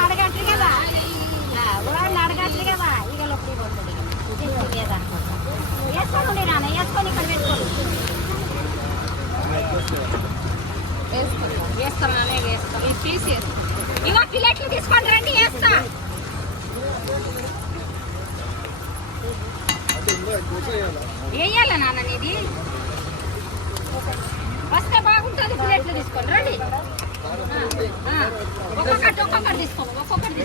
అడగట్టు కదా అడగట్టు కదా ఇక లోపలి పోతుంది వేసుకోండి నాన్న వేసుకొని ఇక్కడ పెట్టుకోండి వేస్తాం ఇది తీసి ఇవో ప్లేట్లు తీసుకొని రండి వేస్తా వేయాల నాన్న ఇది వస్తే బాగుంటుంది ప్లేట్లు తీసుకోండి రండి ఒక్కొక్కటి తీసుకోండి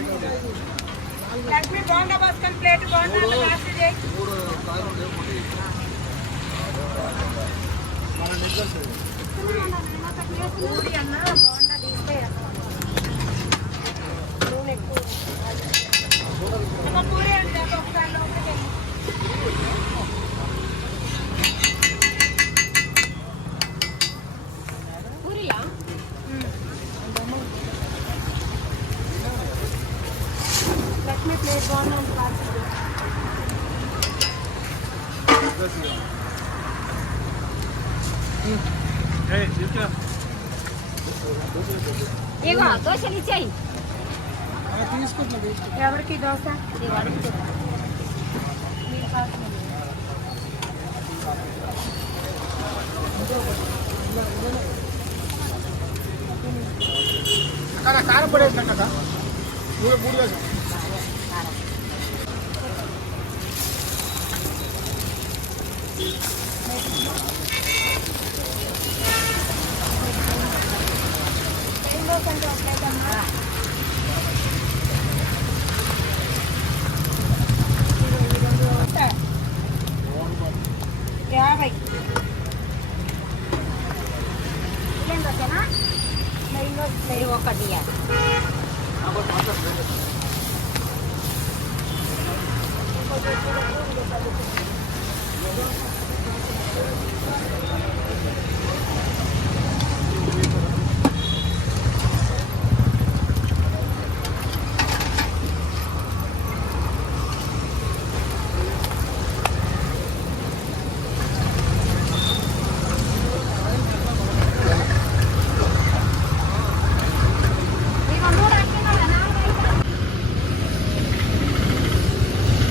లక్ష్మి బోండా బస్కన్ ప్లేట్ బోండా లక్ష్మి ప్లేట్ బోండా ఇగో దోశలు ఇచ్చేయి ఎవరికి దోశ కారం పడేసినాక మూడు వేసి యాభై ఒకటి